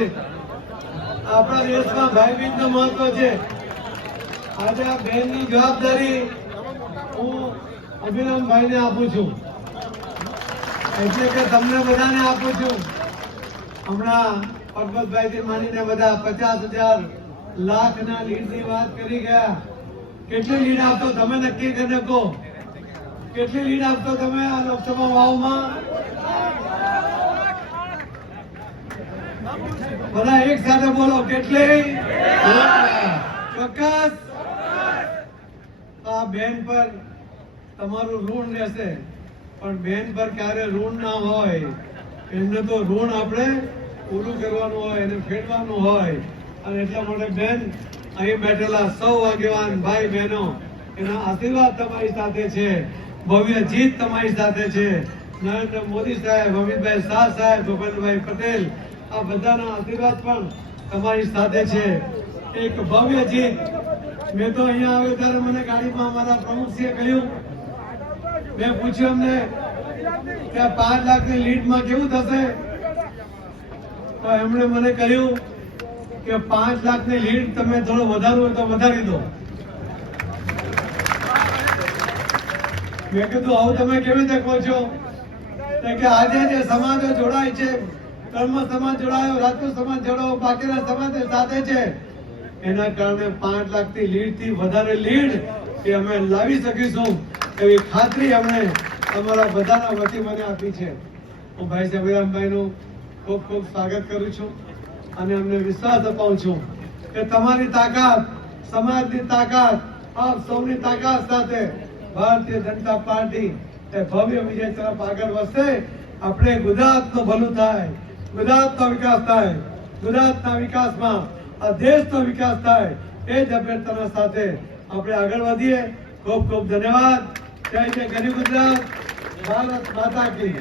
છે. આપણા દેશમાં ભાઈ બહેનનું મહત્વ છે. આજે આ બહેનની જવાબદારી હું અભિનવભાઈને આપું છું, એટલે કે તમને બધાને આપું છું. હમણાં પરબતભાઈથી માંડીને બધા 50,000 લાખના લીડની વાત કરી ગયા. કેટલી લીડ આપતો તમે નક્કી કરી શકો? કેટલી લીડ આપતો તમે આ લોકસભા વાવમાં? બધા એક સાથે બોલો, કેટલી? ચોક્કસ. આ બેન પર તમારું ઋણ રહેશે, પણ બેન પર ક્યારે ઋણ ના હોય. એમને તો ઋણ આપણે પૂરું કરવાનું હોય, એને ફેરવાનું હોય. અને એટલા માટે બેન, અહીં બેઠેલા સૌ આગેવાન ભાઈ બહેનો, એના આશીર્વાદ તમારી સાથે છે. ભવ્ય જીત તમારી સાથે છે. નરેન્દ્ર મોદી સાહેબ, અમિતભાઈ શાહ સાહેબ, ભૂપેન્દ્રભાઈ પટેલ, આ બધાના આશીર્વાદ પણ તમારી સાથે છે. એક ભવ્ય જીત. મેં તો અહીંયા આવ્યો ત્યારે મને ગાડીમાં અમારા પ્રમુખશ્રીએ કહ્યું, મેં પૂછ્યું અમને કે 5 લાખની લીડમાં કેવું થશે? તો એમણે મને કહ્યું કે 5 લાખની લીડ તમે થોડો વધારવું હોય તો વધારી દો. મેં કીધું આવું તમે કેવી રીતે કહો છો? કે આજે જે સમાજો જોડાય છે, કર્મ સમાજ જોડાયો, રાજપૂત સમાજ જોડાયો, બાકીના સમાજ સાથે છે, એના કારણે 5 લાખથી લીડથી વધારે લીડ એ અમે લાવી શકીશું એવી ખાતરી અમને તમારા બધાના વતી મને આપી છે. હું ભાઈ અભિરામભાઈનું ખૂબ ખૂબ સ્વાગત કરું છું અને અમને વિશ્વાસ અપાવું છું કે તમારી તાકાત, સમાજની તાકાત, આપ સૌની તાકાત સાથે ભારતીય જનતા પાર્ટી એ ભવ્ય વિજય તરફ આગળ વધશે. આપણે ગુજરાતનું ભલું થાય, ગુજરાતનો વિકાસ થાય, ગુજરાતના વિકાસમાં આ દેશનો વિકાસ થાય, એ જ અભ્યર્થના સાથે આપણે આગળ વધીએ. ખૂબ ખૂબ ધન્યવાદ. જય જય ગરીબ ગુજરાત. ભારત માતા કી.